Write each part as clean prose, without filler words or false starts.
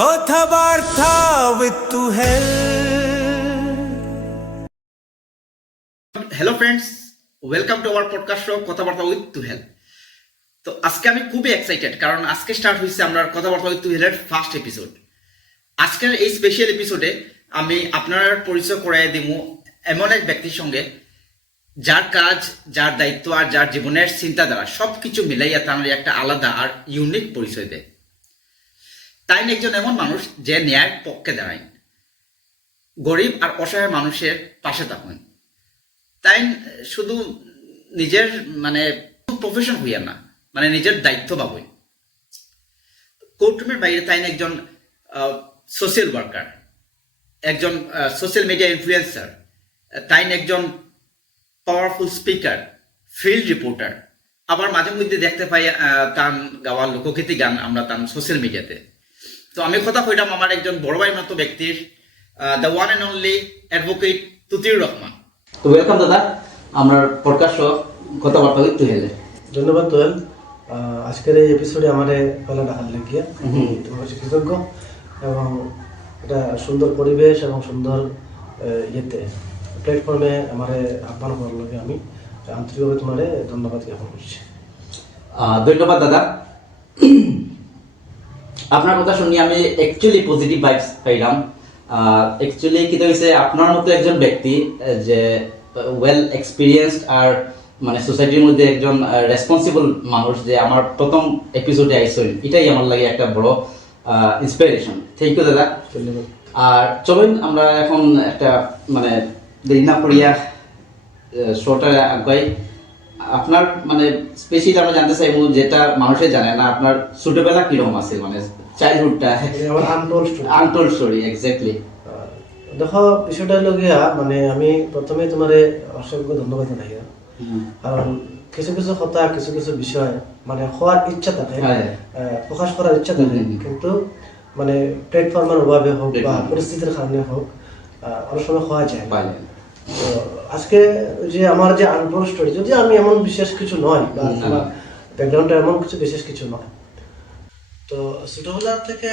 কথাবার্তা with to help. Hello friends, welcome to our podcast show কথাবার্তা with to help. তো আজকে আমি খুবই এক্সাইটেড, কারণ আজকে স্টার্ট হয়েছে আমরা কথাবার্তা উইথ টু হেল্পের ফার্স্ট এপিসোড। আজকের এই স্পেশাল এপিসোডে আমি আপনার পরিচয় করাই দিব এমন এক ব্যক্তির সঙ্গে যার কাজ, যার দায়িত্ব আর যার জীবনের চিন্তাধারা সব কিছু মিলাইয়া তার একটা আলাদা আর ইউনিক পরিচয় দেয়। তাই একজন এমন মানুষ যে ন্যায়ের পক্ষে দাঁড়ায়, গরিব আর অসহায় মানুষের পাশে থাকেন। তাই শুধু নিজের প্রফেশন হইয়া না, নিজের দায়িত্ব ভাবই। কোর্টরুমের বাইরে তাই একজন সোশ্যাল ওয়ার্কার, একজন সোশ্যাল মিডিয়া ইনফ্লুয়েন্সার, তাই একজন পাওয়ারফুল স্পিকার, ফিল্ড রিপোর্টার। আবার মাঝে মধ্যে দেখতে পাই তার গাওয়া লোকগীতি গান আমরা তার সোশ্যাল মিডিয়াতে। তো আমি কথা কইলাম আমার একজন বড় ভাই মতো ব্যক্তির, the one and only advocate Tutiur Rahman. তো ওয়েলকাম দাদা আমার পডকাস্ট কথাবার্তা উইথ টু হেল্প। ধন্যবাদ তোয়েল, আজকের এই এপিসোডে আমাদের পেলা ডাকার লেগিয়া তোমার কৃতজ্ঞ, এবং এটা সুন্দর পরিবেশ এবং সুন্দর ইয়েতে প্ল্যাটফর্মে আমার আহ্বান করার লগে আমি আন্তরিকভাবে তোমার ধন্যবাদ জ্ঞাপন করছি। ধন্যবাদ দাদা। আপনার কথা শুনি আমি অ্যাকচুয়ালি পজিটিভ ভাইবস পাইলাম। অ্যাকচুয়ালি কি হয়েছে, আপনার মতো একজন ব্যক্তি যে ওয়েল এক্সপিরিয়েন্সড আর সোসাইটির মধ্যে একজন রেসপন্সিবল মানুষ, যে আমার প্রথম এপিসোডে আইসেন, এটাই আমার লাগে একটা বড় ইন্সপিরেশন। থ্যাংক ইউ দাদা। ধন্যবাদ। আর চলুন আমরা এখন একটা দেরি না করিয়া শোটা আগাই। আপনার স্পেশালি আমরা জানতে চাইবো, যেটা মানুষে জানে না, আপনার ছোটবেলা কিরকম আছে, চাইল্ডহুডটা, আমার আনটোল্ড স্টোরি। এক্স্যাক্টলি। দেখো, বিষয়টা হলো গিয়া আমি প্রথমে তোমার অসংখ্য ধন্যবাদ জানাই, কারণ কিছু কিছু কথা, কিছু কিছু বিষয় হওয়ার ইচ্ছা থাকে, প্রকাশ করার ইচ্ছা থাকে, কিন্তু প্ল্যাটফর্মের অভাবে হোক বা পরিস্থিতির কারণে হোক অনেক সময় হওয়া যায় না। তো আজকে যে আমার যে আনটোল্ড স্টোরি, যদি আমি এমন বিশেষ কিছু নয় বা আমার ব্যাকগ্রাউন্ডটা এমন কিছু বিশেষ কিছু নয়, তো ছোটবেলা থেকে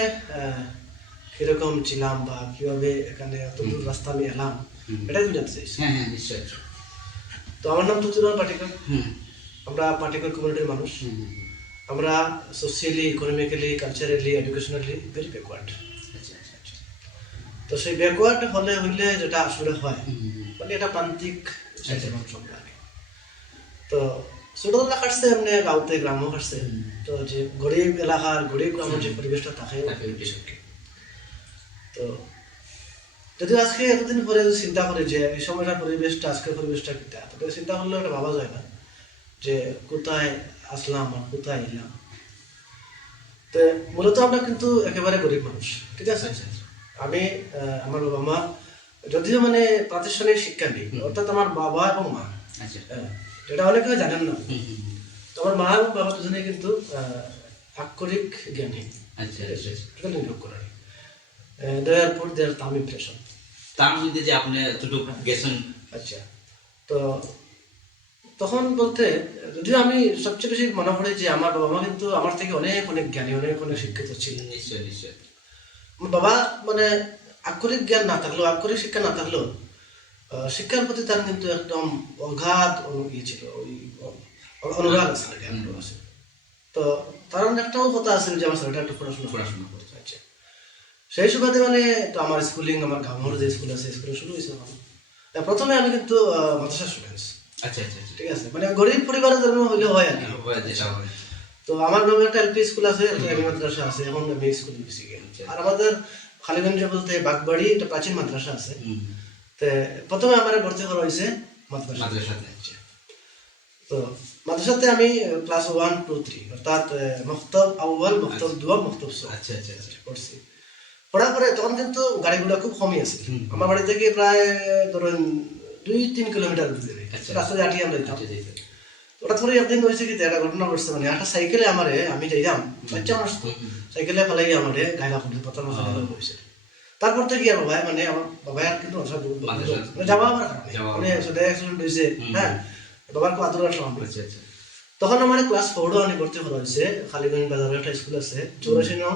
কিরকম ছিলাম বা কিভাবে এখানে এত দূর রাস্তা আমি এলাম, এটাই তুমি জানতে চাইছি। হ্যাঁ, নিশ্চয়ই। তো আমার নাম তুতিউর পাটিকর। আমরা পাটিকর কমিউনিটির মানুষ। আমরা socially, economically, culturally, educationally very backward. তো সেই ব্যাকওয়ার্ড হইলে যেটা আসলে হয়, এটা প্রান্তিক মানুষ আমরা। তো ছোটবেলা কাটছে এমনি গাঁওতে, গ্রামও কাটছে। তো যে গরিব এলাকার, গরিব গ্রামের যে পরিবেশটা থাকে, তো যদি আজকে এতদিন পরে চিন্তা করি যে এই সময়টার পরিবেশটা, আজকের পরিবেশটা কিটা, তবে চিন্তা করলে এটা ভাবা যায় না যে কোথায় আসলাম আর কোথায় এলাম। তো মূলত আমরা কিন্তু একেবারে গরিব মানুষ, ঠিক আছে। আমি, আমার বাবা মা যদিও প্রাতিষ্ঠানিক শিক্ষা নেই, অর্থাৎ আমার বাবা এবং মা, এটা অনেকে জানেন না। তো আমার মা এবং বাবা দুজনে কিন্তু আক্ষরিক জ্ঞানী, টোটালি নিয়োগ করা। Therefore, their thumb impression. তার মধ্যে যে আপনি এতটুকু গেছেন। আচ্ছা, তো তখন বলতে যদিও আমি সবচেয়ে বেশি মনে পড়ে যে আমার বাবা মা কিন্তু আমার থেকে অনেক অনেক জ্ঞানী, অনেক অনেক শিক্ষিত ছিলেন। নিশ্চয়, নিশ্চয়। আমার বাবা আক্ষরিক জ্ঞান না থাকলেও, আক্ষরিক শিক্ষা না থাকলেও শিক্ষার প্রতি তার কিন্তু একদম অগাধ ছিল, অনুরাগ আছে, জ্ঞান আছে। তো তার একটাও কথা আছে যে আমার ছেলেটা একটু পড়াশোনা করতে। আচ্ছা, সেই সুবাদে তো আমার স্কুলিং, আমার গাঁওর যে স্কুল আছে, স্কুলে শুরু হয়েছে। প্রথমে আমি কিন্তু মাদ্রাসা স্টুডেন্টস। আচ্ছা, ঠিক আছে, গরিব পরিবারের জন্ম হইলে হয় আর কি। তো আমার গ্রামে একটা এলপি স্কুল আছে, একটা এমই মাদ্রাসা আছে, এখন আমি স্কুল বেশি গিয়ে। আর আমাদের খালিগঞ্জে বলতে বাগবাড়ি একটা প্রাচীন মাদ্রাসা আছে। তো প্রথমে আমার ভর্তি করা হয়েছে মাদ্রাসাতে। তো মাদ্রাসাতে আমি ক্লাস 1, 2, 3 অর্থাৎ মক্তব আউয়াল, মক্তব দুয়া, মক্তব সো পড়ছি। পড়ার পরে তখন কিন্তু গাড়িগুলো খুব কমই আছে। আমার বাড়ি থেকে প্রায় ধরুন 2-3 কিলোমিটার দূরে রাস্তা দিয়ে হাঁটিয়ে আমরা যেতাম। ওটা ধরে একদিন হয়েছে কি, একটা ঘটনা ঘটছে, একটা সাইকেলে আমি যাইলাম, বাচ্চা মানুষ তো, সাইকেলে ফেলাই গাইলা করছে, প্রথম হয়েছে। তারপর থেকে আর বাবা আমার বাবা আর কিন্তু যাওয়া আমার অ্যাক্সিডেন্ট হয়েছে। হ্যাঁ, বাবার খুব আদর আসলাম। তখন আমার ক্লাস 4 ভর্তি করা হয়েছে। খালিগঞ্জ বাজারের একটা স্কুল আছে, 84 নং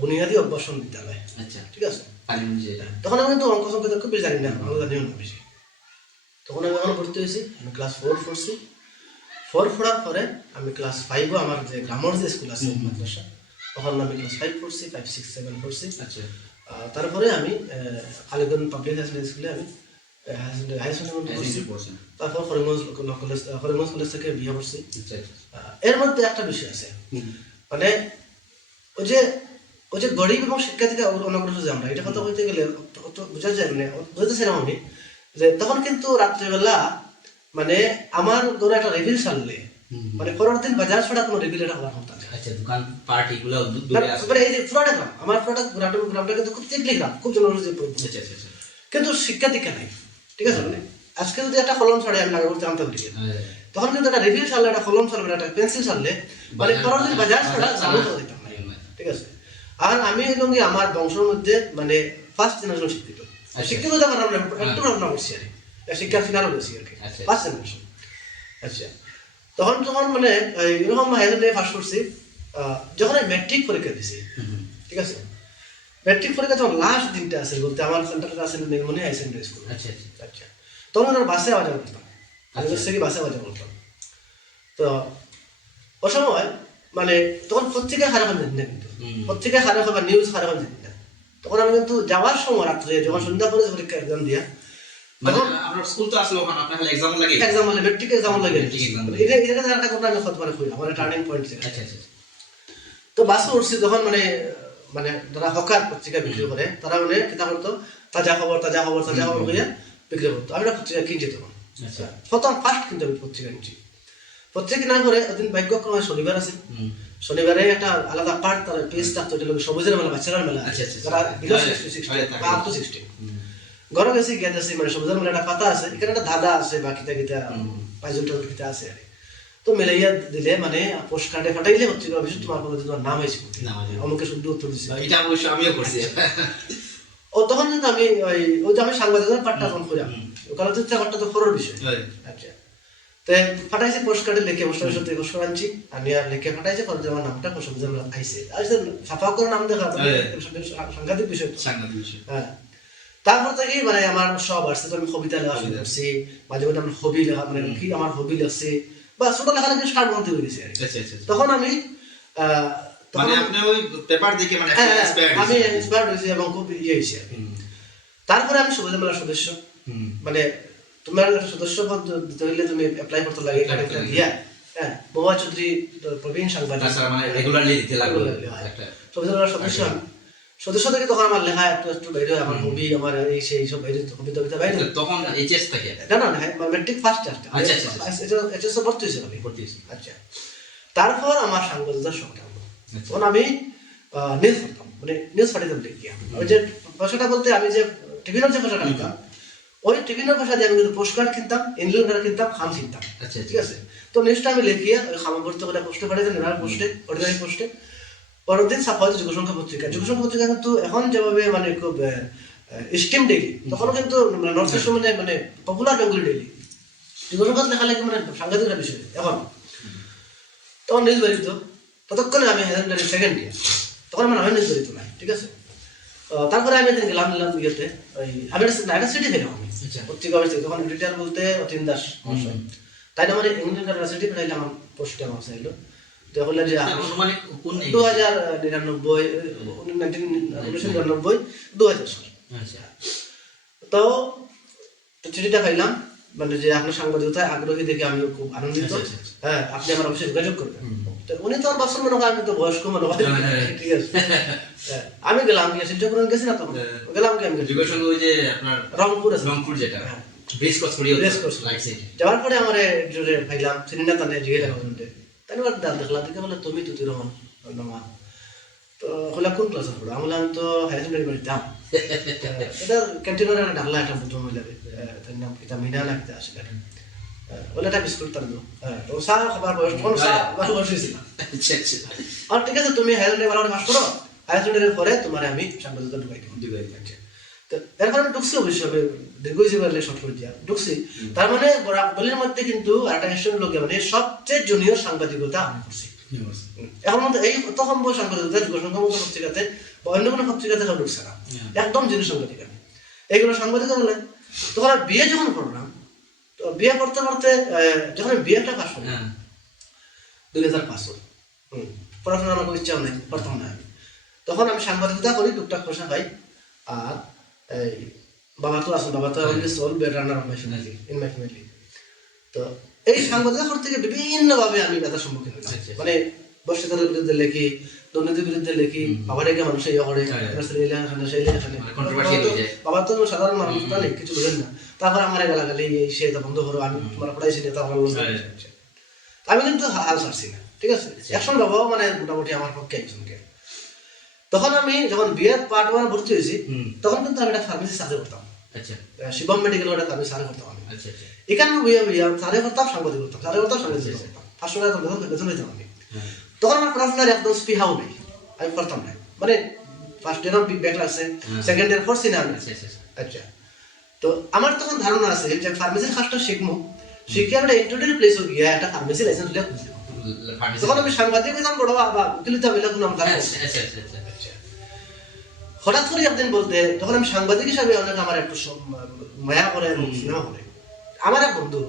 বুনিয়াদী অভ্যাসন বিদ্যালয়। আচ্ছা, ঠিক আছে, কালিগঞ্জ যেটা। তখন আমি কিন্তু অঙ্ক সংখ্যা খুব বেশি জানি না, আমি জানিও না বেশি। তখন আমি এখন ভর্তি হয়েছি, আমি ক্লাস 4 পড়ছি। 4 পড়ার পরে আমি ক্লাস 5ও আমার যে গ্রামের যে স্কুল আছে মাদ্রাসা, তখন আমি ক্লাস 5 পড়ছি, 5, 6, 7 পড়ছি। আচ্ছা, তারপরে আমি কালীগঞ্জ পাবলিক হাই সেকেন্ডারি স্কুলে আমি হাই সেকেন্ডারি পড়ছি। তারপর হরিগঞ্জ কলেজ থেকে বিয়ে করছি। এর মধ্যে একটা বিষয় আছে, মানে ওই যে গরিব এবং শিক্ষার্থীকে অনগ্রসর যে আমরা এটা কথা বলতে গেলে বোঝা যায়, মানে বুঝতেছিলাম আমি যে তখন কিন্তু রাত্রিবেলা মানে আমার ঘরে একটা রেভিল সারলে মানে পরের দিন বাজার ছাড়া কোনো রেভিল এটা হওয়ার কথা। আচ্ছা, দোকান পার্টি গুলো দূরে আছে, মানে এই যে পুরাটা গ্রাম, আমার পুরাটা গ্রামটা কিন্তু খুব চিকলি গ্রাম, খুব জনবসতি। আচ্ছা, কিন্তু শিক্ষা দীক্ষা নাই। ঠিক আছে, মানে আজকে যদি একটা কলম ছাড়ে আমি লাগা করতে আনতে পারি, তখন কিন্তু একটা রেভিল ছাড়লে, একটা কলম ছাড়লে, একটা পেন্সিল ছাড়লে মানে পরের দিন বাজার ছাড়া চালু করে দিতাম। ঠিক আছে, আর আমি হইলাম কি আমার বংশের মধ্যে মানে ফার্স্ট জেনারেশন শিক্ষিত। শিক্ষিত যখন আমরা একটু ভাবনা করছি আর কি, শিক্ষার ফিনারও গেছি আর কি, ফার্স্ট জেনারেশন। আচ্ছা, তখন মানে এরকম হাই সেকেন্ডারি পাস করছি যখন আমি ম্যাট্রিক পরীক্ষা দিছি। ঠিক আছে, ম্যাট্রিক পরীক্ষা যখন লাস্ট দিনটা আছে বলতে আমার সেন্টারটা আছে নীলমণি হাই সেকেন্ডারি স্কুল। আচ্ছা, আচ্ছা, তখন আমরা বাসে আওয়া যাওয়া করতাম, আমি থেকে বাসে আওয়া যাওয়া করতাম। তো ও সময় মানে তখন পত্রিকা খারাপ জানি না, কিন্তু পত্রিকা খারাপ বা নিউজ খারাপ জানি না। তখন আমি কিন্তু যাওয়ার সময় রাত্রে যখন সন্ধ্যা পরে পরীক্ষা এক্সাম দিয়া, মানে আপনার স্কুল তো আসলে ওখানে আপনার এক্সাম লাগে, এক্সাম হলে ম্যাট্রিক এক্সাম লাগে, এটা একটা কথা আমি খত মানে কই আমার টার্নিং পয়েন্ট ছিল। আচ্ছা, তো বাসে উঠছি তখন মানে মানে যারা হকার পত্রিকা বিক্রি করে তারা মানে কিতা করতো, তাজা খবর করিয়া বিক্রি করতো। আমি একটা পত্রিকা কিনছি তখন। আচ্ছা, প্রথম ফার্স্ট কিন্তু আমি পত্রিকা কিনছি। পত্রিকা কেনার পরে ওদিন ভাগ্যক্রমে শনিবার আছে, শনিবারে একটা আলাদা পার্ট তার পেজ থাকতো, এটা সবুজের মেলা, বাচ্চার মেলা, যারা বিলো 16 বা আপ টু 16 ঘরে গেছি গিয়ে দেখছি মানে সবুজের মেলা একটা পাতা আছে, এখানে একটা দাদা আছে বা কিতা পাঁচজন কিতা আছে আর তো মেলাইয়া দিলে মানে পোস্ট কার্ডে ফাটাইলে পত্রিকা অফিসে তোমার তোমার নাম হয়েছে, আমাকে শুদ্ধ উত্তর দিচ্ছে। এটা অবশ্য আমিও করছি। ও তখন কিন্তু আমি ওই যে আমি সাংবাদিকতার পাঠটা তখন করিলাম, ওখানে তো পাঠটা তো খরর বিষয়। আচ্ছা, তো ফাটাইছে পোস্ট কার্ডে লিখে পোস্ট অফিস থেকে পোস্ট আনছি, আমি আর লিখে ফাটাইছে পরে আমার নামটা সবুজের মেলা আইছে। আইসে সাফা করে নাম দেখা সাংঘাতিক বিষয়। হ্যাঁ, তারপর থেকে মানে আমার সব আসছে, তো আমি কবিতা লেখা শুরু করছি, মাঝে মাঝে আমার হবি লেখা, মানে কি আমার হবি লেখছে বা ছোট লেখালেখি স্টার্ট করতে হয়ে গেছে। তখন আমি মানে আপনি ওই পেপার দেখে মানে আমি ইন্সপায়ার্ড হয়েছি এবং খুব ইয়ে হয়েছি আর কি। তারপরে আমি সবুজ মেলার সদস্য, মানে তোমার সদস্য পদ দিতে হইলে তুমি অ্যাপ্লাই করতে লাগে, এখানে দিয়া হ্যাঁ বোমা চৌধুরী প্রবীণ সাংবাদিক মানে রেগুলারলি দিতে লাগলো একটা সবুজ মেলার সদস্য। সদস্য থেকে তখন আমার লেখা একটু বাইরে, আমার হবি, আমার এই সেই সব বাইরে, কবিতা বাইরে। তখন এইচএস থেকে না ম্যাট্রিক ফার্স্ট আসছে। আচ্ছা, এইচএস ভর্তি হয়েছিল আমি। আচ্ছা, তারপর আমার সাংবাদিকতার শখটা হলো, তখন আমি নিউজ পড়তাম, মানে নিউজ পাঠাতাম দেখিয়া। ওই যে ভাষাটা বলতে আমি যে টিভির যে ভাষাটা কিনতাম, ওই টিভির ভাষা দিয়ে আমি কিন্তু পোস্ট কার্ড কিনতাম, ইনলাইন কার্ড কিনতাম, খাম কিনতাম। আচ্ছা, ঠিক আছে, তো নিউজটা আমি লিখিয়া ওই খামে ভর্তি করে পোস্টে পাঠাতাম, নিরার পোস্টে, অর্ডিনারি পোস্টে। পরের দিন ছাপা হয়েছে যুগসংখ্যা পত্রিকা। যুগসংখ্যা পত্রিকা কিন্তু এখন যেভাবে মানে খুব স্টিম ডেইলি, তখনও কিন্তু নর্থ ইস্ট মানে পপুলার বেঙ্গলি ডেইলি, যুগসংখ্যা লেখালেখি মানে সাংঘাতিক একটা বিষয়। এখন তখন নিউজ বেরিত, ততক্ষণে আমি সেকেন্ডারি সেকেন্ড ইয়ার, তখন আমার নিউজ বেরিত নাই। ঠিক আছে, তারপরে আমি গেলাম ইয়েতে, ওই আমি একটা সিটি পেলাম আমি পত্রিকা অফিস থেকে। তখন এডিটার বলতে অতীন দাস মহাশয়, তাই না, মানে ইংল্যান্ড সিটি পেলাইলে আমার পোস্টে আমার চাইলো। তো বললে যে 2099 2000 সাল। তো চিঠিটা পাইলাম, মানে যে আপনার সাংবাদিকতায় আগ্রহী দেখে আমি খুব আনন্দিত, হ্যাঁ আপনি আমার অফিসে যোগাযোগ করবেন। উনি তো আর বাসন মনে হয়, আমি তো বয়স্ক মনে হয়। ঠিক আছে, আমি গেলাম গিয়ে শিলচর গেছি না, তখন গেলাম কি আমি ওই যে আপনার রংপুর আছে, রংপুর যেটা ব্রিজ ক্রস করিয়ে যাওয়ার পরে আমার জোরে পাইলাম সিনিনা তানে জিয়ে লাগা শুনতে, তাই না দেখলা দেখে বলে তুমি তুই রহমান ধন্যবাদ। তো হলে কোন ক্লাসে পড়ো? আমি বললাম তো হায়ার সেকেন্ডারি পড়িতাম। এটা ক্যান্টিনের একটা ডাকলা একটা বুদ্ধ মহিলা, তার নাম কিতা মিনা না কিতা আসলে, বলে একটা বিস্কুট তার দো, তো চা খাবার বয়স তখন চা বয়স হয়েছিল। আর ঠিক আছে, তুমি হায়ার সেকেন্ডারি ভালো পাস করো, হায়ার সেকেন্ডারির পরে তোমার আমি সাংবাদিকতা ঢুকাই দিচ্ছি। তো এরপর আমি ঢুকছি, অবশ্যই আমি দীর্ঘজীবনে শর্ট করে দিয়া ঢুকছি। তার মানে বলির মধ্যে কিন্তু একটা স্টুডেন্ট লোক মানে সবচেয়ে জুনিয়র সাংবাদিকতা আমি করছি। এখন মধ্যে এই তখন বই সাংবাদিকতা যুগসংখ্যামূলক পত্রিকাতে বা অন্য কোনো পত্রিকাতে কেউ ঢুকছে না, একদম জিনিস সাংবাদিক আমি এইগুলো সাংবাদিকতা বলে। তখন আর বিয়ে যখন করলাম, তো বিয়ে করতে করতে যখন বিয়েটা পাস করলাম 2005 পড়াশোনা আমার কোনো ইচ্ছাও নেই, করতাম না আমি। তখন আমি সাংবাদিকতা করি, টুকটাক পয়সা পাই। আর এই বাবা তো আসুন, বাবা তো আমাদের সোল বেড রান্নার my family, in my family. তো এই সাংবাদিকতা করতে গিয়ে বিভিন্নভাবে আমি বাধার সম্মুখীন হলাম। মানে বর্ষিতাদের বিরুদ্ধে লেখি, দুর্নীতির বিরুদ্ধে লেখি, বাবার একে মানুষ ইয়ে করে, সেই লেখাখানে বাবা তো সাধারণ মানুষ না, কিছু বুঝেন না। তারপর আমার গালাগালি, এই সে বন্ধ করো, আমি তোমার পড়াইছি না, তখন আমি কিন্তু হাল ছাড়ছি না, ঠিক আছে। একসময় বাবাও মানে মোটামুটি আমার পক্ষে একজনকে। তখন আমি যখন বিয়ের পার্ট 1 ভর্তি হয়েছি, তখন কিন্তু আমি একটা ফার্মেসি চাকরি করতাম, শিবম মেডিকেল একটা আমি চাকরি করতাম। আমি এখানে চাকরি করতাম, সাংবাদিক করতাম, চাকরি করতাম, সাংবাদিক করতাম, 500 টাকা বেতন হইতাম আমি। তখন আমার পড়াশোনার একদম স্পৃহাও নেই, আমি করতাম না। মানে ফার্স্ট ইয়ার ব্যাক লাগছে, সেকেন্ড ইয়ার পড়ছি না আমি। আচ্ছা, তো আমার তখন ধারণা আছে যে ফার্মেসির কাজটা শিখবো, শিখে আমরা ইন্টারভিউ প্লেস গিয়া একটা ফার্মেসি লাইসেন্স লিয়া খুঁজছি। তখন আমি সাংবাদিক হইতাম, বড় বা উকিলিতা হইলে কোনো আমার হঠাৎ করে একদিন বলতে, যখন আমি সাংবাদিক হিসাবে অনেক আমার একটু মায়া করে এবং স্নেহ করে, আমার এক বন্ধু,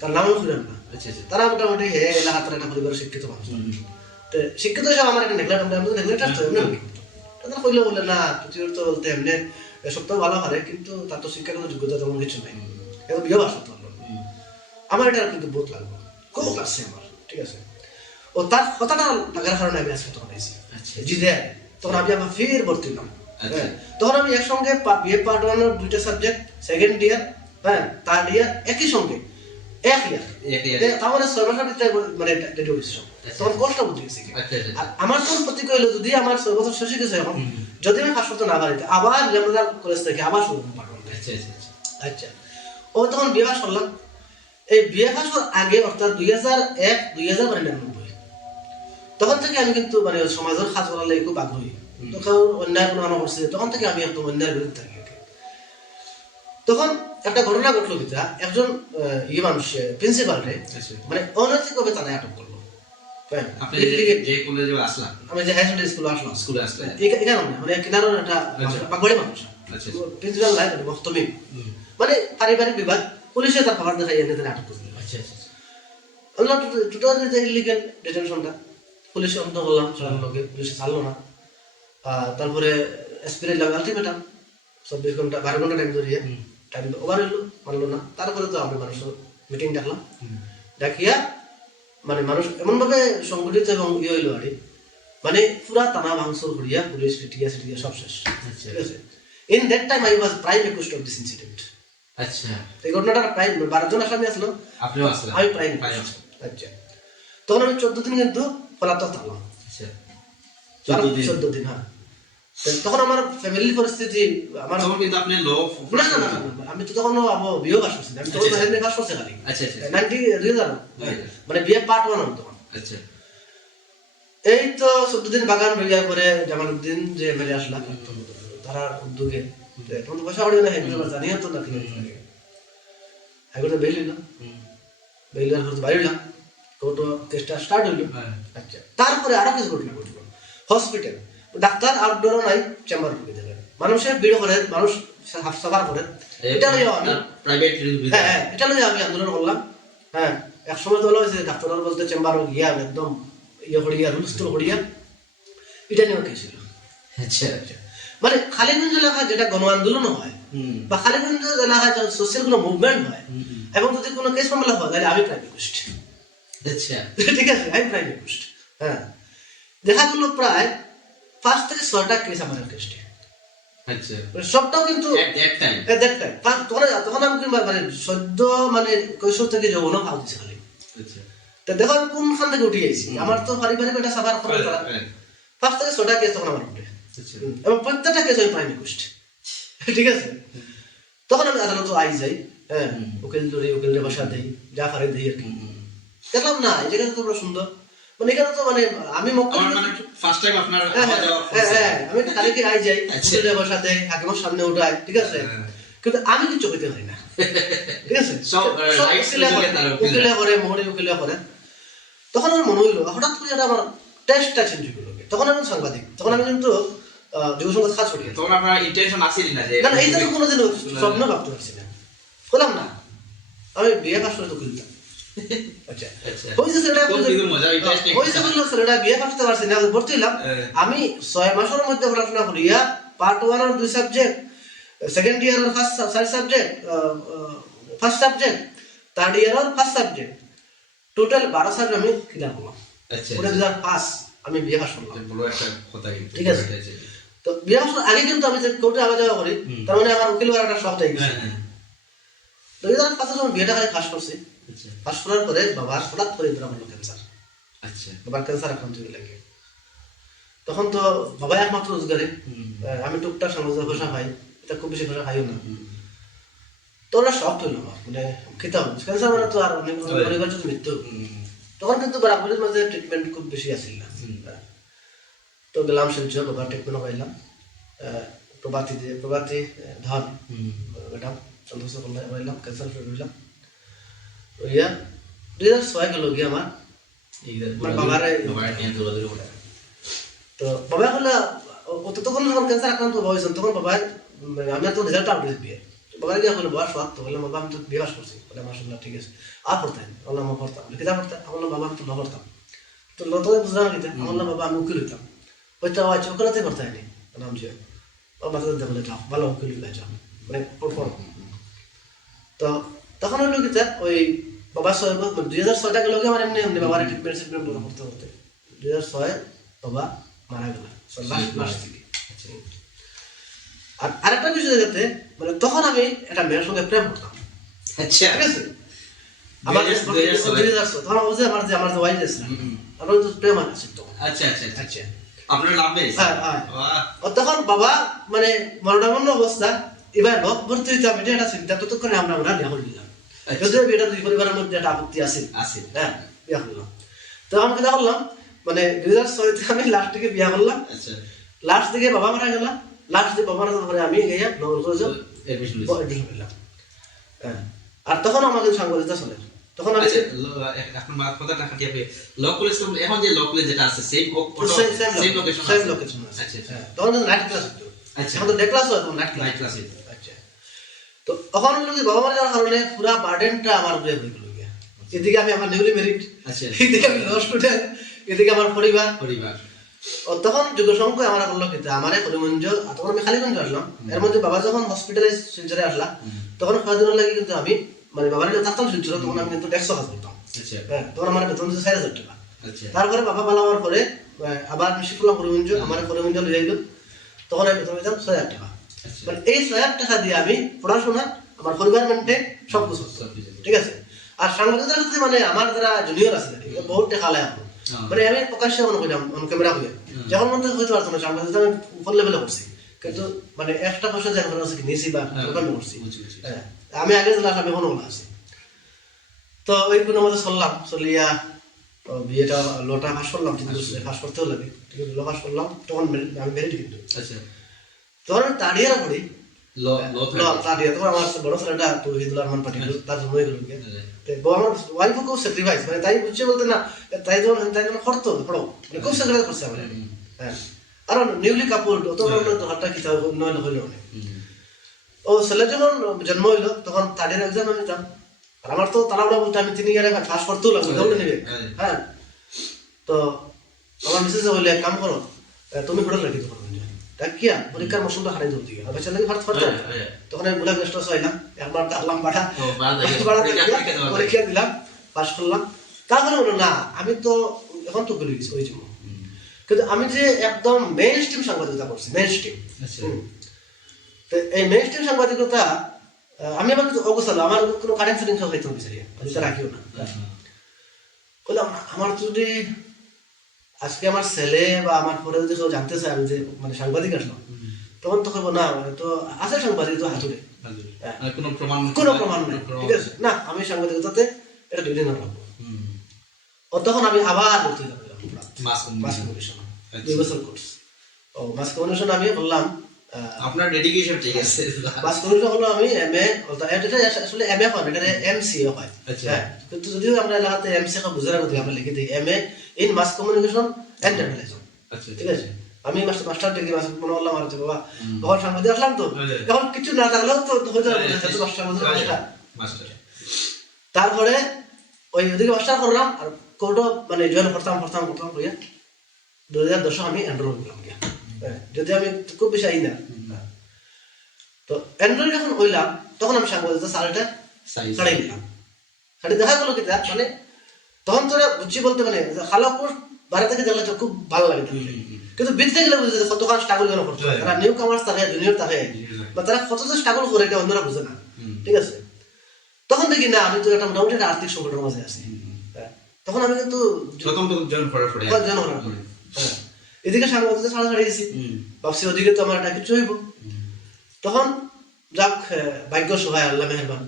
তার নামও খুঁজলাম না, তারা মোটামুটি হে এলাকার একটা পরিবারের শিক্ষিত মানুষ। তো শিক্ষিত হিসাবে আমার একটা নেগলেট, নেগলেট আসতো এমনি তাদের কইলে বলে না তুই তো বলতে এমনি এসব তো ভালো পারে, কিন্তু তার তো শিক্ষাগত যোগ্যতা তেমন কিছু নাই, এখন বিয়েও আসতে পারলো। আমার এটা কিন্তু বোধ লাগলো, খুব লাগছে আমার, ঠিক আছে। ও তার কথাটা লাগার কারণে আমি আজকে তখন আইছি জি দেয়। তখন আমি আমার ফের ভর্তি হলাম। তখন আমি একসঙ্গে বিএ পার্ট 1 এর 2টা সাবজেক্ট, সেকেন্ড ইয়ার, হ্যাঁ, থার্ড ইয়ার একই সঙ্গে, এক ইয়ার, তাহলে 6 মাসের ভিতরে মানে রেডি হয়েছে। তখন কষ্ট বুঝে গেছি। আর আমার তখন প্রতিজ্ঞা হলো, যদি আমার 6 বছর শেষ হয়ে গেছে, এখন যদি আমি পাশ করতে না পারি, আবার লেমদার কলেজ থেকে আবার শুরু পারবো। আচ্ছা, ও তখন বিয়ে পাস করলাম। এই বিয়ে পাস করার আগে, অর্থাৎ 2001-2099, তখন থেকে আমি কিন্তু মানে সমাজের কাজ করার লাগে খুব আগ্রহী। তখন অন্যায় কোনো আমার করছে, তখন থেকে আমি একদম অন্যায়ের বিরুদ্ধে থাকি। তখন একটা ঘটনা ঘটলো, যেটা একজন ইয়ে মানুষ প্রিন্সিপালরে মানে অনৈতিকভাবে থানায় আটক করলো। আমি যে হাই সেকেন্ডারি স্কুলে আসলাম, এখানে মানে কিনারো একটা বাগবাড়ি মানুষ, প্রিন্সিপাল লাই মহতমি, মানে পারিবারিক বিবাদ, পুলিশে তার খবর দেখাই এনে তারা আটক করলো। টোটাল ইলিগাল ডিটেনশনটা পুলিশে অন্ত করলাম, লোকে পুলিশে ছাড়লো না। তারপরে এসপির আলটিমেটাম 24 ঘন্টা 12 ঘন্টা টাইম ধরিয়ে, টাইম ওভার হইলো, মানলো না। তারপরে তো আমরা মানুষ মিটিং ডাকলাম, ডাকিয়া মানে মানুষ এমনভাবে সংগঠিত এবং ইয়ে হইলো আর মানে পুরা টানা ভাঙচুর করিয়া পুলিশ পিটিয়া সিটিয়া সব শেষ, ঠিক আছে। In that time I was prime accused of this incident. আচ্ছা, এই ঘটনাটা প্রাইম 12 জন আসামি আসলো, আপনিও আসলেন, আমি প্রাইম। আচ্ছা, তখন আমি 14 দিন কিন্তু পলাতক থাকলাম। আচ্ছা, 14 দিন। হ্যাঁ, তখন আমার ফ্যামিলির পরিস্থিতি, আমার তখন কিন্তু আপনি লো না না না, আমি তো তখন বিয়ে পাস করছি, আমি তো হেলমেট পাস করছি খালি। আচ্ছা আচ্ছা, 90 মানে বিয়ে পার্ট 1 আমি তখন। আচ্ছা, এই তো 14 দিন বাগান রইয়া করে জামালউদ্দিন যে এমএলএ আসলা, তারা উদ্যোগে তখন পয়সা পড়ে না, হেলমেট জানিয়ে তো না, হাইকোর্টে বেইল না, বেইলের খরচ বাড়িলাম, কোর্ট কেসটা স্টার্ট হইল। আচ্ছা, তারপরে আরো কিছু ঘটনা ঘটলো। হসপিটাল, ডাক্তার আউটডোরও নাই, চেম্বার ঢুকে যাবে, মানুষের ভিড় করে, মানুষ সাফার করে, এটা লইয়া আমি প্রাইভেট, হ্যাঁ এটা লইয়া আমি আন্দোলন করলাম। হ্যাঁ, এক সময় তো হয়েছে ডাক্তার বলতে চেম্বারও গিয়া একদম ইয়ে করিয়া রুলস্থল করিয়া এটা নিয়েও খেয়েছিল। আচ্ছা আচ্ছা, মানে খালিগঞ্জ এলাকায় যেটা গণ আন্দোলন হয় বা খালিগঞ্জ এলাকায় সোশ্যাল কোনো মুভমেন্ট হয় এবং যদি কোনো কেস মামলা হয়, তাহলে আমি প্রাইম রিকোয়েস্ট। আচ্ছা, ঠিক আছে, আমি প্রাইম রিকোয়েস্ট। হ্যাঁ, দেখা গেল প্রায় 5 থেকে 6টা কেস আমার কেসটি। আচ্ছা, সবটাও কিন্তু তখন আমি মানে সদ্য মানে কৈশোর থেকে যৌবন ভাব দিচ্ছে খালি। তা দেখো আমি কোনখান থেকে উঠে গেছি, আমার তো পারিবারিক একটা সাফার করে তারা 5 থেকে 6টা কেস তখন আমার উঠে, এবং প্রত্যেকটা কেস আমি প্রাইম রিকোয়েস্ট, ঠিক আছে। তখন আমি আদালত আই যাই, হ্যাঁ, উকিল ধরি, উকিলের বাসা দেই, যা পারে দেই আর কি। দেখলাম না এই জায়গাটা তো বড় সুন্দর, মানে এখানে তো মানে আমি ফার্স্ট টাইম আপনার আমি কালকে আই যাই, উকিলের বাসা দেই, হাকিমের সামনে উঠাই, ঠিক আছে, কিন্তু আমি কিছু হইতে পারি না, ঠিক আছে। উকিলে করে, মোহরে উকিলে করে। তখন আমার মনে হইলো হঠাৎ করে এটা আমার টেস্টটা চেঞ্জ হয়ে গেল। তখন আমি সাংবাদিক, তখন আমি কিন্তু যুব সংবাদ কাজ করি। তখন আপনার ইন্টেনশন আসেনি না যে না এইটা তো কোনোদিন স্বপ্ন ভাবতে পারছি না, বললাম না আমি বিয়ে পাশ করে তো খুলতাম। আচ্ছা হয়েছে ছেলেটা হয়েছে বললো ছেলেটা বিয়ে করতে পারছি না, ভর্তি হলাম। আমি 6 মাসের মধ্যে পড়াশোনা করিয়া পার্ট 1 এর 2 সাবজেক্ট, সেকেন্ড ইয়ার এর ফার্স্ট সাবজেক্ট, থার্ড ইয়ার এর ফার্স্ট সাবজেক্ট, টোটাল 12 সাবজেক্ট আমি ক্লিয়ার করলাম। আচ্ছা 2005 আমি বিয়ে পাশ করলাম। বড় একটা কথা ঠিক আছে। তো বিয়ে পাশ আগে কিন্তু আমি যে কোর্টে আওয়া যাওয়া করি, তার মানে আমার উকিল হওয়ার একটা শখ হয়ে গেছে। 2005 যখন বিয়েটা খালি পাশ করছি, পাশ করার পরে বাবার হঠাৎ করে ধরা পড়লো ক্যান্সার। আচ্ছা বাবার ক্যান্সার আক্রান্ত হয়ে লাগে। তখন তো বাবাই একমাত্র রোজগারে, আমি টুকটাক সামাজিক পয়সা পাই, এটা খুব বেশি পয়সা পাইও না। তো ওরা শখ হইল আমার, মানে খেতে হবে ক্যান্সার মানে তো আর অনেক পরিবার যদি মৃত্যু। তখন কিন্তু বরাবরের মাঝে ট্রিটমেন্ট খুব বেশি আসিল না। তো গেলাম শিলচর, বাবার ট্রিটমেন্ট পাইলাম প্রভাতী ধন ম্যাডাম চন্দ্রশেখর কল্যাণ পাইলাম, ক্যান্সার ফ্রি হইলাম। ইয়া 2006 গেল গিয়ে আমার বাবারে। তো বাবা হলো তখন যখন ক্যান্সার আক্রান্ত হয়েছেন, তখন বাবা আমি তো রেজাল্ট আউট হয়েছে বিয়ে। বাবা গিয়ে বলে বাবা সত্য বললাম বাবা আমি তো বিয়ে বাস করছি, বলে মাসাল্লাহ ঠিক আছে আর পড়তাম, বললাম আমার পড়তাম কিতা পড়তাম, বললাম বাবা আমি তো না পড়তাম। তো লত বুঝলাম কিতা, বললাম বাবা আমি উকিল হইতাম। হয়তো আচ্ছা ওখানে পড়তে হয়নি নাম যে ও মাথা বলে যাও ভালো উকিল হইলে যাও, মানে পড়। তো তখন হলো কিতা ওই বাবা 2006 গেল আমার এমনি এমনি বাবার ট্রিটমেন্ট করতে করতে 2006 বাবা মারা গেল লাস্ট থেকে। আর আরেকটা বিষয় যাতে মানে তখন আমি একটা মেয়ের সঙ্গে প্রেম করতাম। আচ্ছা ঠিক আছে, আমার 2006 তখন বুঝে আমার যে ওয়াইফ আছে আমার তো প্রেম আছে তখন। আচ্ছা আচ্ছা আচ্ছা আপনার লাভ বেশ। তখন বাবা মানে মরণাপন্ন অবস্থা, এবার লোক ভর্তি হইতে আমি এটা চিন্তা, ততক্ষণে আমরা বিয়া করে দিলাম। যদিও এটা দুই পরিবারের মধ্যে একটা আপত্তি আছে, হ্যাঁ বিয়া করলাম। তো আমি কিনা করলাম মানে 2006 আমি লাস্ট থেকে বিয়া করলাম। লাস্ট দিকে বাবা মারা গেল, লাস্ট দিকে বাবা মারা পরে আমি গিয়ে নগর কলেজে এডমিশন নিলাম। হ্যাঁ আর তখন আমাদের সাংবাদিকতা চলে। তখন আমি আপনার মা কথাটা কাটিয়ে আপনি ল কলেজ এখন যে ল কলেজ যেটা আছে সেম লোকেশন আছে। আচ্ছা তখন নাইট ক্লাস হতো। আচ্ছা এখন তো ডে ক্লাস হয়, তখন নাইট ক্লাস। আচ্ছা তো তখন লোকে বাবা মারা যাওয়ার কারণে পুরো বার্ডেনটা আমার উপরে হয়ে গেল। এদিকে আমি আমার নিউলি ম্যারিড, এদিকে আমি ল স্টুডেন্ট, এদিকে আমার পরিবার। তখন যুগসংখ্য আমার করলো কিন্তু আমার করিমগঞ্জ, তখন আমি খালিগঞ্জ আসলাম। এর মধ্যে বাবা যখন হসপিটালে শিলচরে আসলাম, তখন কয়েকদিনের লাগে কিন্তু আমি মানে বাবার থাকতাম শিলচরে, তখন আমি কিন্তু 100 কাজ করতাম। হ্যাঁ তখন আমার বেতন ছিল 4000 টাকা। তারপরে বাবা পালা হওয়ার পরে আবার আমি শিখলাম করিমগঞ্জ, আমার করিমগঞ্জ লই যাইল, তখন আমি বেতন পেতাম 6000 টাকা। মানে এই 6000 টাকা দিয়ে আমি পড়াশোনা, আমার পরিবার মেনটেন সব কিছু, ঠিক আছে। আর সাংবাদিকতার ক্ষেত্রে মানে আমার যারা জুনিয়র আছে বহুত টাকা লাগে এখন, মানে আমি প্রকাশ্যে মনে করিলাম অন ক্যামেরা হয়ে যখন মধ্যে হইতে পারতাম না, সাংবাদিকতা আমি উপর লেভেলে করছি, কিন্তু মানে একটা পয়সা যে এখন আছে কি নিয়েছি বা দোকানে করছি। হ্যাঁ আমি আগে জেলা আমি এখনো বলা আছি। তো ওই কোনো মধ্যে চললাম, চলিয়া বিয়েটা লটা পাস করলাম, পাস করতেও লাগে, ঠিক আছে ল পাস করলাম। তখন আমি মেরিট কিন্তু তখন আমি তাড়িয়ে পড়ি তখন আমার বড় ছেলেটা তৌহিদুল রহমান পাটিল, তার জন্মই গেল। আমার ওয়াইফও খুব স্যাক্রিফাইস, মানে তাই বুঝছে বলতে না, তাই যখন করতো পড়ো মানে খুব স্যাক্রিফাইস করছে আমার। হ্যাঁ আর নিউলি কাপড় অত হাতটা কি নয় হইল অনেক। ও ছেলে যখন জন্ম হইলো তখন তাদের এক্সাম আমি যাম, আর আমার তো তাড়াহুড়া বলতে আমি 3 ইয়ারে পাস করতেও লাগবে, দৌড়ে নেবে। হ্যাঁ তো আমার মিসেস বললে এক কাম করো তুমি হোটেল রাখি তখন কিয়া পরীক্ষার মৌসুমটা হারাই ধরতে গিয়ে বেচার লাগে ভারত ফারত। তখন আমি বুলা গেস্ট হাউস আইলাম, একবার ডাকলাম বাড়া পরীক্ষা দিলাম, পাস করলাম। তারপরে বললো না আমি তো এখন তো গেলে গেছি ওই জন্য, কিন্তু আমি যে একদম মেইন স্ট্রিম সাংবাদিকতা করছি, মেইন স্ট্রিম। তো এই মেইন স্ট্রিম সাংবাদিকতা আমি আবার কিন্তু অবস্থালো আমার কোনো কারেন্ট ফিলিংস হইতে বিচারি আমি তো রাখিও না। বললাম আমার যদি আজকে আমার ছেলে বা আমার পরে যদি কেউ জানতে চায় আমি যে মানে সাংবাদিক আসলাম, তখন তো করবো না তো আছে সাংবাদিক তো হাতুড়ে কোনো প্রমাণ নেই, ঠিক আছে না আমি সাংবাদিকতাতে এটা ডিগ্রি না রাখবো। ও তখন আমি আবার ভর্তি মাস কমিউনিকেশন 2 বছর কোর্স। ও মাস কমিউনিকেশন আমি বললাম আপনার ডেডিকেশন ঠিক আছে পাস কমিশন হলো আমি এমএ এটা আসলে এমএ হয় এটা এমসিএ হয় আচ্ছা। হ্যাঁ কিন্তু যদিও আমরা এলাকাতে এমসিএ কে বুঝার মধ্যে আমরা লিখে দিই MA in mass communication and journalism আচ্ছা ঠিক আছে আমি মাস্টার ডিগ্রি মনে করলাম আর যে বাবা তখন সাংবাদিক আসলাম তো এখন কিছু না থাকলেও তো হয়ে যাবে মাস্টার মাস্টার তারপরে ওই ওদিকে মাস্টার করলাম আর কোর্টও মানে জয়েন করতাম করিয়া 2010 আমি এনরোল করলাম গিয়া যদি আমি খুব বেশি আই না তো এনরোল যখন হইলাম তখন আমি সাংবাদিকতা সাড়েটা ছাড়াই নিলাম সাড়ে দেখা গেল কি মানে তখন তোরা বুঝছি বলতে মানে খালাপুর বাইরে থেকে দেখলে খুব ভালো লাগে কিন্তু বিদ্যে গেলে বুঝতে কতখান স্ট্রাগল কেন করতে হয় তারা নিউ কামার্স থাকে জুনিয়র থাকে বা তারা কত যে স্ট্রাগল করে এটা অন্যরা বুঝে না ঠিক আছে তখন দেখি না আমি তো একটা মোটামুটি একটা আর্থিক সংকটের মাঝে আছি তখন আমি কিন্তু প্রথম জয়েন করার পরে এদিকে সাংবাদিকতা ছাড়া ছাড়িয়ে গেছি ভাবছি ওদিকে তো আমার একটা কিছু হইব তখন যাক ভাগ্য সহায় আল্লাহ মেহরবান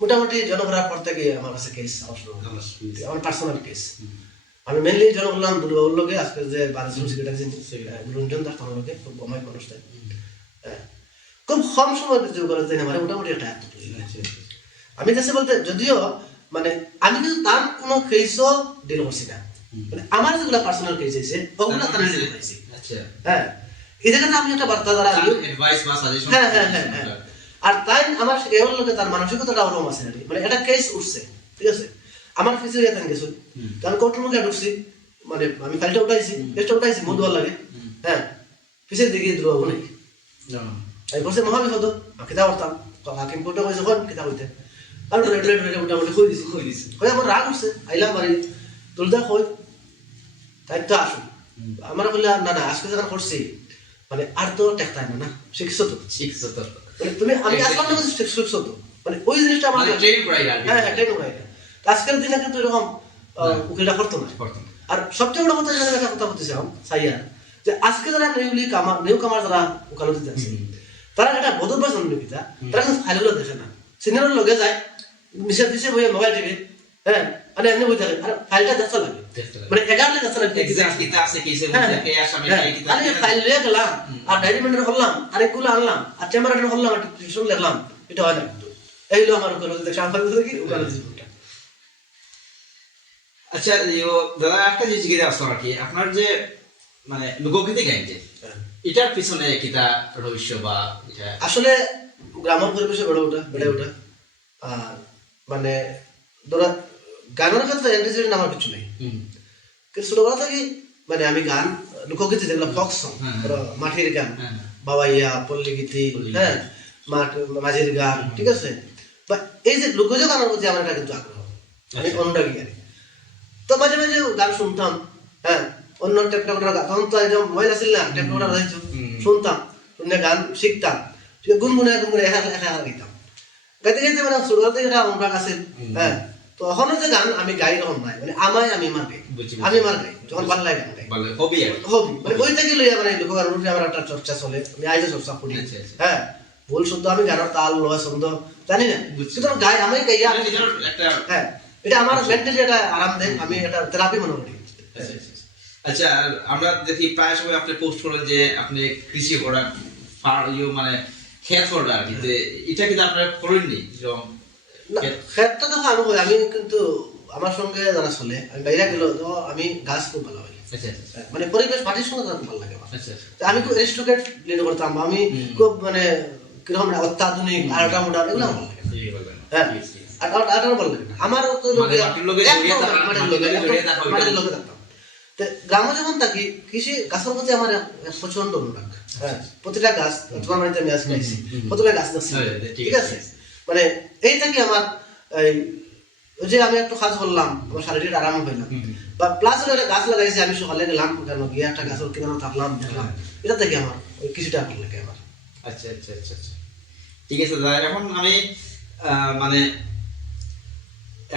মোটামুটি জনগণের পর থেকে আমার কাছে কেস আমার পার্সোনাল কেস আমি মেনলি জনগণ দুর্বাবুর লোকে আজকে যে বারোজন সেক্রেটারি গুরুঞ্জন দাস তোমার লোকে খুব অমায়িক মানুষ তাই খুব কম সময় বিদ্যুৎ করে দেয় মানে মোটামুটি একটা আমি কাছে বলতে যদিও মানে আমি কিন্তু তার কোনো কেসও ডিল করছি না মানে আমার যেগুলো পার্সোনাল কেস আছে ওগুলো তার ডিল করেছি হ্যাঁ এই জায়গাতে আমি একটা বার্তা দ্বারা অ্যাডভাইস বা সাজেশন হ্যাঁ আর তাই আমার এমন লোকে তার মানসিকতাটা ওরকম আছে মানে একটা কেস উঠছে ঠিক আছে আমার ফিসে যেতেন গেছো আমি কোর্টের মধ্যে ঢুকছি মানে আমি ফাইলটা উঠাইছি কেসটা উঠাইছি মন দেওয়ার লাগে হ্যাঁ ফিসের দিকে দ্রুব নেই আমি বলছি মহাবিপদ কিতাব করতাম হাকিম কোর্টে কইছে কোন কিতাব হইতে আর মোটামুটি কই দিছি কই আমার রাগ উঠছে আইলাম বাড়ি দুলদা কই তাই তো আসুন আমার বললে না আজকে যখন করছি মানে আর তো টেকতাই না শিখছো তো মানে তুমি আমি আসলাম না শিখছো তো মানে ওই জিনিসটা আমার ট্রেন করাই হ্যাঁ ট্রেন করাই আজকের দিনে কিন্তু এরকম উকিলটা করতো না আর সবচেয়ে বড় কথা জানেন একটা কথা বলতেছিলাম সাইয়া যে আজকে যারা নিউ কামার যারা ওকালতি আছে তারা একটা বদলবার জন্ম কিতা তারা কিন্তু ফাইলগুলো দেখে না সিনিয়রের লগে যায় মিশে পিছিয়ে বইয়ে মোবাইল টিভি হ্যাঁ মানে এমনি বই থাকে আর ফাইলটা দেখতে লাগে মানে এগারলে দেখতে লাগে এক্সাক্ট কিতা আছে কেসের মধ্যে কে আসামি কে কিতা আরে ফাইল লিয়ে গেলাম আর ডায়েরি মেন্টার হলাম আরেকগুলো আনলাম আর চেম্বার অ্যাটেন্ড হলাম আর টিউশন লিখলাম এটা হয় না কিন্তু এই হলো আমার ওকালতি দেখে আমার কি ওকালতি জীবনটা আচ্ছা দাদা একটা জিনিস জিজ্ঞেস আসলাম আর কি আপনার যে মানে লোকগীতি গাইন যে এটার পিছনে কিতা রহস্য বা এটা আসলে গ্রামের পরিবেশে বেড়ে ওঠা আর মানে ধরো গানের ক্ষেত্রে এন্টারটেইনমেন্ট আমার কিছু নেই কিন্তু ছোটবেলা থেকে মানে আমি গান লোকগীতি যেগুলো ফক সং মাটির গান বাবাইয়া পল্লী গীতি হ্যাঁ মাঝির গান ঠিক আছে বা এই যে লোকজ গানের প্রতি আমার একটা কিন্তু আগ্রহ আমি অনুরাগী আর তো মাঝে মাঝে গান শুনতাম হ্যাঁ অন্য টেপ রেকর্ডার তখন তো একদম মোবাইল আসিল না টেপ রেকর্ডার শুনতাম শুনে গান শিখতাম গুনগুনে একা গাইতাম গাইতে মানে ছোটবেলা থেকে একটা অনুরাগ আছে হ্যাঁ তো এখনো যে গান আমি গাই রকম নাই মানে আমি মার গাই যখন ভালো লাগে গান গাই হবি মানে ওই থেকে লইয়া মানে লোকগান উপরে আমার একটা চর্চা চলে আমি আইজে চর্চা করি হ্যাঁ ভুল শুদ্ধ আমি গানের তাল লয় ছন্দ জানি না কিন্তু গাই আমি গাইয়া হ্যাঁ এটা আমার মেন্টালি একটা আরাম দেয় আমি এটা থেরাপি মনে করি আচ্ছা আমরা দেখি প্রায় সময় আপনি পোস্ট করেন যে আপনি কৃষি করার মানে খেত করার আর কি এটা কিন্তু আপনারা করেননি খেতটা তো আমি কিন্তু আমার সঙ্গে যারা চলে আমি বাইরে গেল তো আমি গাছ খুব ভালো হয় মানে পরিবেশ মাটির সঙ্গে খুব ভালো লাগে আমি খুব এরিস্টোক্রেট লিড করতাম আমি খুব মানে কিরকম অত্যাধুনিক আরটা মোডার এগুলো ভালো লাগে হ্যাঁ আর ভালো লাগে না আমার মাটির লোকে থাকতাম গ্রামে যখন থাকি কৃষি গাছের প্রতি আমার প্রচন্ড অনুরাগ হ্যাঁ প্রতিটা গাছ তোমার বাড়িতে আমি আজ খাইছি প্রতিটা গাছ দেখছি ঠিক আছে মানে এই থেকে আমার ওই যে আমি একটু কাজ করলাম আমার শারীরিক আরাম হইলাম বা প্লাস একটা গাছ লাগাইছি আমি সকালে গেলাম কেন গিয়ে একটা গাছের কিনারে থাকলাম দেখলাম এটা থেকে আমার কিছুটা ভালো লাগে আমার আচ্ছা ঠিক আছে দাদা এখন আমি মানে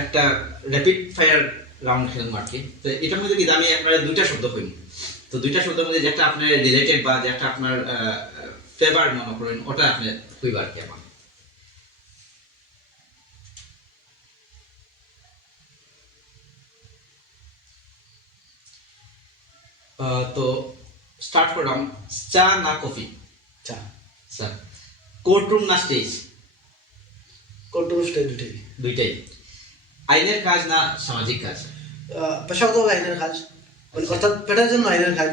একটা র্যাপিড ফায়ার রাউন্ড খেলবো আর কি তো এটার মধ্যে কিন্তু আমি আপনার দুইটা শব্দ কইনি তো দুইটা শব্দের মধ্যে যেটা আপনার রিলেটেড বা যেটা আপনার ফেভারিট মনে করেন ওটা আপনি কইবা আর কি আমার তো স্টার্ট করলাম চা না কফি চা আচ্ছা, কোর্টরুম না স্টেজ? কোর্টরুম স্টেজ দুইটাই। আইনের কাজ না সামাজিক কাজ? পেশাগত আইনের কাজ, মানে অর্থাৎ পেটার জন্য আইনের কাজ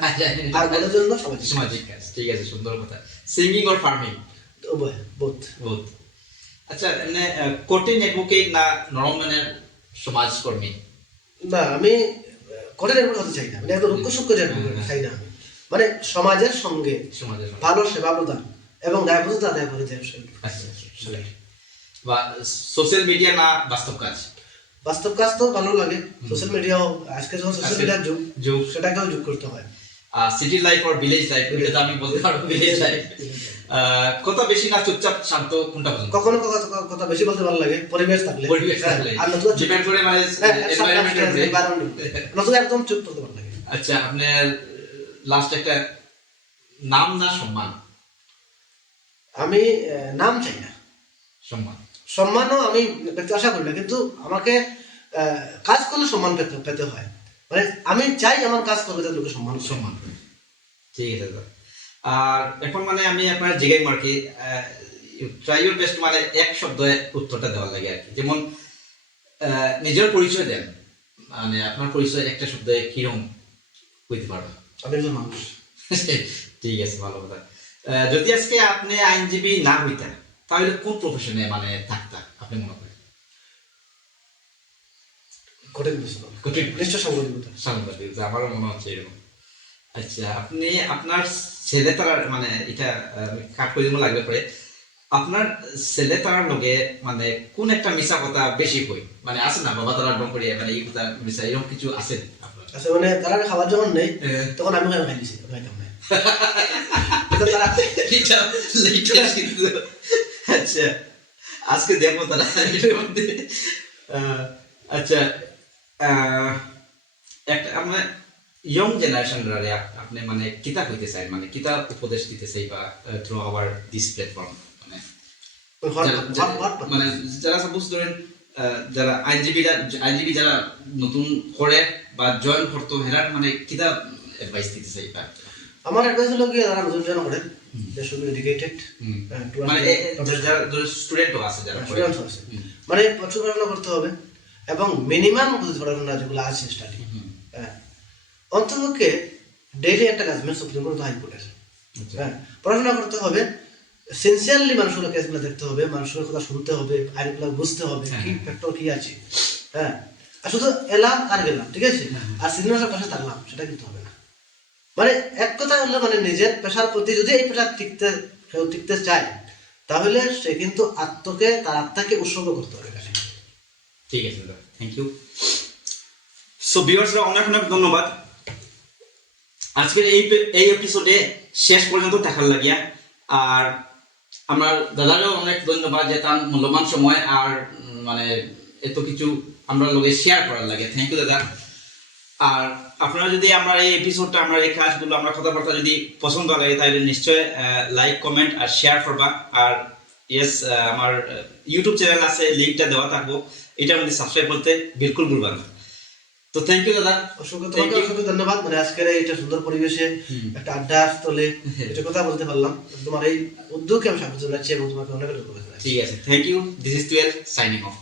আর বলার জন্য সামাজিক কাজ। ঠিক আছে, সুন্দর কথা। Singing or farming? উভয়, বোথ। আচ্ছা, মানে কোর্টের অ্যাডভোকেট না নরমানের সমাজকর্মী? না, আমি কোর্টের অ্যাডভোকেট হতে চাই না, মানে একদম রুক্ষ সূক্ষ্ম অ্যাডভোকেট চাই না আমি, মানে সমাজের সঙ্গে ভালো সেবা প্রদান এবং দায়বদ্ধতা আদায় করে দেয়। বা সোশ্যাল মিডিয়া না বাস্তব কাজ? বাস্তব কাজ তো ভালো লাগে, সোশ্যাল মিডিয়াও আজকে যখন সোশ্যাল মিডিয়ার যুগ সেটাকেও যোগ করতে হয়। সিটি লাইফ আর ভিলেজ লাইফ? এটা তো আমি বলতে পারবো ভিলেজ লাইফ। কথা বেশি না চুপচাপ শান্ত, কোনটা পছন্দ? কখনো কথা বেশি বলতে ভালো লাগে, পরিবেশ থাকলে আর নতুন ডিপেন্ড করে, মানে নতুন একদম চুপ করতে ভালো লাগে। আচ্ছা, আপনার লাস্ট একটা নাম না সম্মান? আমি নাম চাই না, সম্মানও আমি পেতে আশা করি না, কিন্তু আমাকে কাজ করলে সম্মান পেতে হয়, মানে আমি চাই আমার কাজ করবে তাদের লোকের সম্মান। ঠিক আছে দাদা। আর এখন মানে আমি আপনার জিজ্ঞাসা মার্কি ট্রাই ইউর বেস্ট, মানে এক শব্দে উত্তরটা দেওয়ার লাগে আর কি। যেমন নিজের পরিচয় দেন, মানে আপনার পরিচয় একটা শব্দে কিরকম কইতে পারবেন? আমি একজন মানুষ। ঠিক আছে, ভালো কথা। যদি আজকে আপনি আইনজীবী না হইতেন তাহলে কোন প্রফেশনে মানে থাকতেন আপনি মনে করেন? সাংবাদিকতা, আমারও মনে হচ্ছে এরকম। আচ্ছা, আপনি আপনার ছেলে তারার, মানে এটা কাট করে দিতে লাগবে পরে, আপনার ছেলে তারার লগে মানে কোন একটা মিশা কথা বেশি কই, মানে আছে না বাবা তারা ডং করে, মানে এই কথা মিশা, এরকম কিছু আছে আপনার? আচ্ছা, মানে তারা খাবার যখন নেই তখন আমি খাই দিছি, খাইতাম না। আচ্ছা, আজকে দেখবো তারা। আচ্ছা, একটা আপনার ইয়ং জেনারেশনরা আপনি মানে কিতা কইতে চাই, মানে কিতা উপদেশ দিতে চাই বা থ্রু আওয়ার দিস প্ল্যাটফর্ম, মানে যারা সাপোজ ধরেন যারা আইনজীবী যারা নতুন করে বা জয়েন করতো, হেরার মানে কিতা অ্যাডভাইস দিতে চাই? আমার অ্যাডভাইস হলো কি, যারা নতুন জন করেন, দে শুড বি ডেডিকেটেড, মানে যারা স্টুডেন্টও আছে, যারা স্টুডেন্টস আছে, মানে প্রচুর পড়াশোনা করতে হবে এবং মিনিমাম পড়াশোনা যেগুলো আছে স্টাডি, অন্ততপক্ষে ডেইলি একটা কাজ, মানে সুপ্রিম কোর্ট, হাইকোর্টের পড়াশোনা করতে হবে, সিনসিয়ারলি মানুষগুলো কেসগুলো দেখতে হবে, মানুষের কথা শুনতে হবে, আইনগুলো বুঝতে হবে, কি ফ্যাক্টর কি আছে, আর শুধু এলাম আর গেলাম, ঠিক আছে, আর সিনিয়রের পাশে থাকলাম, সেটা কিন্তু হবে না। মানে এক কথা হলো, মানে নিজের পেশার প্রতি যদি এই পেশা টিকতে চায়, তাহলে সে কিন্তু তার আত্মাকে উৎসর্গ করতে হবে। ঠিক আছে দাদা, থ্যাংক ইউ। সো ভিউয়ার্সরা, অনেক অনেক ধন্যবাদ আজকের এই এপিসোডে শেষ পর্যন্ত দেখার লাগিয়া। আর আমার দাদারও অনেক ধন্যবাদ যে তার মূল্যবান সময় আর মানে এত কিছু আমরা লোকে শেয়ার করার লাগে। থ্যাংক ইউ দাদা। আর আপনারা যদি আমরা এই এপিসোডটা, আমরা এই কাজগুলো, আমরা কথাবার্তা যদি পছন্দ লাগে, তাহলে নিশ্চয় লাইক, কমেন্ট আর শেয়ার করবা। আর ইয়েস, আমার ইউটিউব চ্যানেল আছে, লিঙ্কটা দেওয়া থাকবো, এটার মধ্যে সাবস্ক্রাইব করতে বিলকুল ভুলবা না। তো থ্যাংক ইউ দাদা, অসংখ্য ধন্যবাদ। মানে আজকের এইটা সুন্দর পরিবেশে একটা আড্ডার স্থলে এটা কথা বলতে পারলাম, তোমার এই উদ্যোগকে আমি স্বাগত জানাচ্ছি এবং তোমাকে অনেক ধন্যবাদ। ঠিক আছে, থ্যাংক ইউ। দিস ইজ টুয়েল সাইনিং অফ।